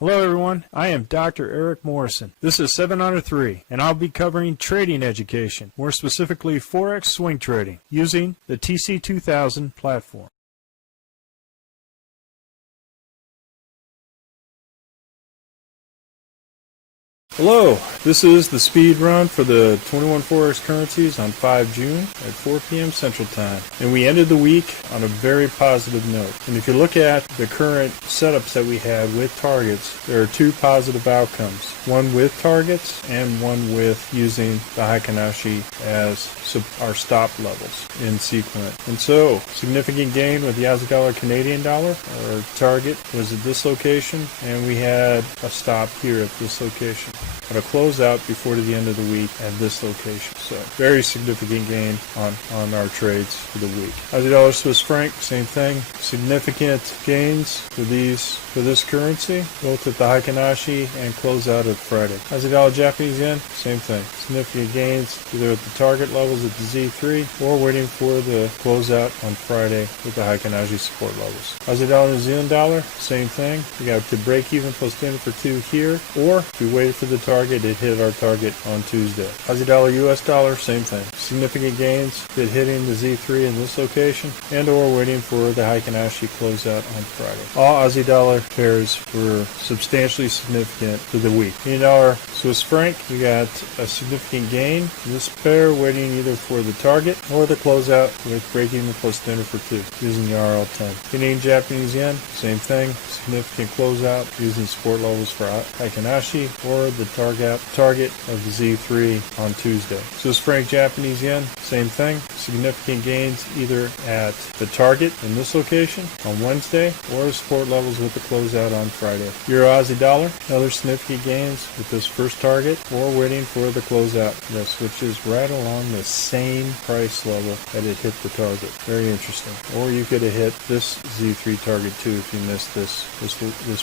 Hello everyone, I am Dr. Eric Morrison. This is 7 Under 3, and I'll be covering trading education, more specifically Forex swing trading, using the TC2000 platform. Hello, this is the speed run for the 21 Forex currencies on 5 June at 4 p.m. Central Time. And we ended the week on a very positive note. And if you look at the current setups that we had with targets, there are two positive outcomes. One with targets and one with using the Heikin-Ashi as our stop levels in sequence. And so, significant gain with the Aussie dollar, Canadian dollar. Our target was at this location, and we had a stop here at this location. But a closeout before the end of the week at this location. So very significant gain on our trades for the week. Aussie dollar, Swiss franc, same thing. Significant gains for this currency, both at the Heikin-Ashi and closeout at Friday. Aussie dollar, Japanese yen, same thing. Significant gains either at the target levels at the Z3 or waiting for the closeout on Friday with the Heikin-Ashi support levels. Aussie dollar, New Zealand dollar, same thing. We got to break even plus standard for 2 here, or if we waited for the target, it hit our target on Tuesday. Aussie dollar, US dollar, same thing. Significant gains, it hitting the Z3 in this location, and or waiting for the Heikin-Ashi closeout on Friday. All Aussie dollar pairs were substantially significant for the week. Canadian dollar, Swiss franc, we got a significant gain. This pair waiting either for the target or the closeout with break even plus standard for 2 using the RL10. Canadian Japanese yen, same thing. Significant closeout using support levels for Heikin-Ashi or the target of the Z3 on Tuesday. Swiss franc, Japanese yen, same thing. Significant gains either at the target in this location on Wednesday or support levels with the closeout on Friday. Euro Aussie dollar, another significant gains with this first target or waiting for the closeout. This, which is right along the same price level that it hit the target. Very interesting. Or you could have hit this Z3 target too if you missed this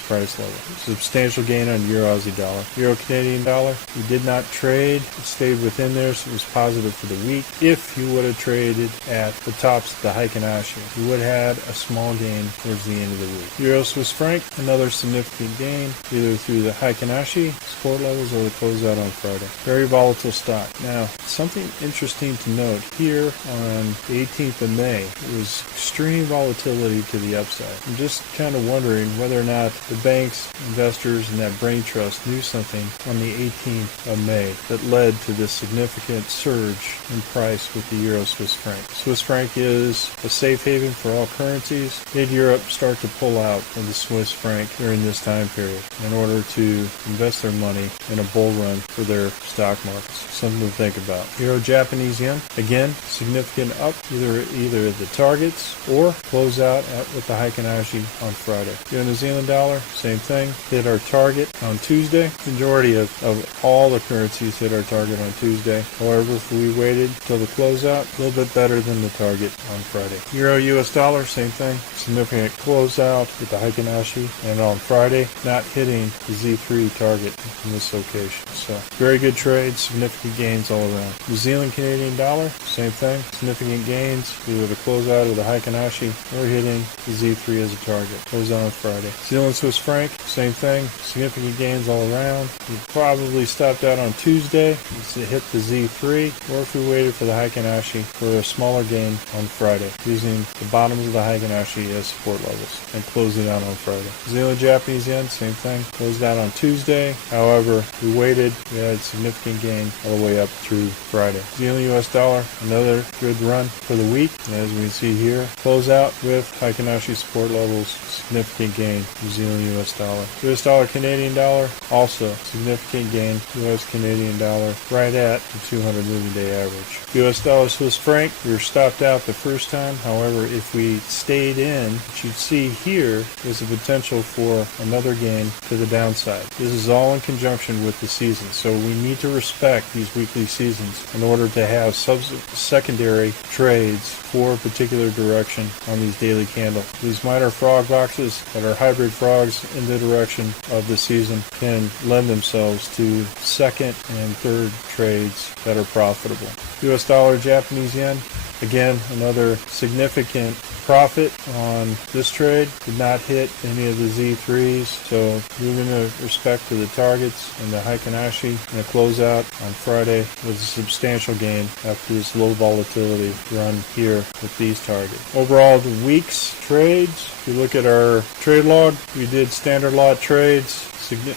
price level. Substantial gain on Euro Aussie dollar. Euro Canadian dollar, we did not trade. It stayed within there, so it was positive for the week. If you would have traded at the tops of the Heikin-Ashi, you would have had a small gain towards the end of the week. Euro Swiss franc, another significant gain, either through the Heikin-Ashi support levels or the closeout on Friday. Very volatile stock. Now, something interesting to note here on the 18th of May, it was extreme volatility to the upside. I'm just kind of wondering whether or not the banks, investors, and that brain trust knew something on the 18th of May that led to this significant surge in price with the Euro Swiss franc. Swiss franc is a safe haven for all currencies. Did Europe start to pull out of the Swiss franc during this time period in order to invest their money in a bull run for their stock markets? Something to think about. Euro Japanese yen, again, significant up either at the targets or close out with the Heikin-Ashi on Friday. Euro New Zealand dollar, same thing. Hit our target on Tuesday. Majority of all the currencies hit our target on Tuesday. However, if we waited till the closeout, a little bit better than the target on Friday. Euro US dollar, same thing. Significant closeout with the Heikin-Ashi, and on Friday, not hitting the Z3 target in this location. So, very good trade, significant gains all around. New Zealand Canadian dollar, same thing. Significant gains, either the closeout of the Heikin-Ashi or hitting the Z3 as a target. Closeout on Friday. New Zealand Swiss franc, same thing. Significant gains all around. We probably stopped out on Tuesday to hit the Z3, or if we waited for the Heikin-Ashi for a smaller gain on Friday, using the bottoms of the Heikin-Ashi as support levels, and closing out on Friday. New Zealand Japanese yen, same thing. Closed out on Tuesday. However, we waited. We had a significant gain all the way up through Friday. New Zealand US dollar, another good run for the week. And as we can see here, close out with Heikin-Ashi support levels, significant gain. New Zealand US dollar. US dollar Canadian dollar, also significant gain. US Canadian dollar right at the 200 moving day average. US dollar Swiss franc, we were stopped out the first time. However, if we stayed in, what you'd see here is a potential for another gain to the downside. This is all in conjunction with the season, so we need to respect these weekly seasons in order to have secondary trades for a particular direction on these daily candles. These minor frog boxes that are hybrid frogs in the direction of the season can lend themselves to second and third trades that are profitable. US dollar, Japanese yen, again, another significant profit on this trade. Did not hit any of the Z3s, so moving in respect to the targets and the Heikinashi and the closeout on Friday was a substantial gain after this low volatility run here with these targets. Overall, the week's trades, if you look at our trade log, we did standard lot trades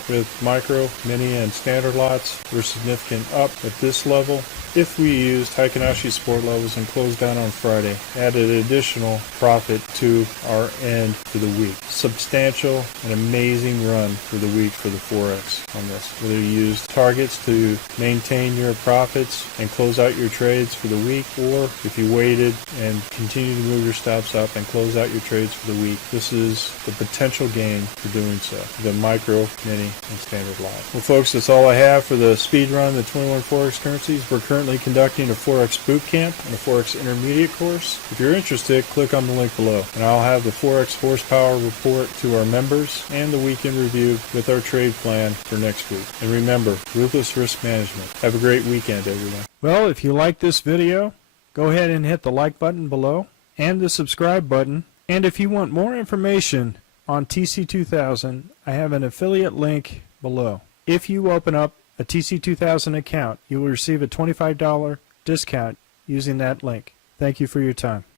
with micro, mini, and standard lots. Were significant up at this level. If we used Heikinashi support levels and closed down on Friday, added additional profit to our end for the week. Substantial and amazing run for the week for the Forex on this. Whether you use targets to maintain your profits and close out your trades for the week, or if you waited and continue to move your stops up and close out your trades for the week, this is the potential gain for doing so. The micro, mini, and standard lot. Well, folks, that's all I have for the speed run, the 21 Forex currencies. We're currently conducting a Forex boot camp and a Forex intermediate course. If you're interested, click on the link below, and I'll have the Forex horsepower report to our members and the weekend review with our trade plan for next week. And remember, ruthless risk management. Have a great weekend, everyone. Well, if you like this video, go ahead and hit the like button below and the subscribe button. And if you want more information on TC2000, I have an affiliate link below. If you open up a TC2000 account, you will receive a $25 discount using that link. Thank you for your time.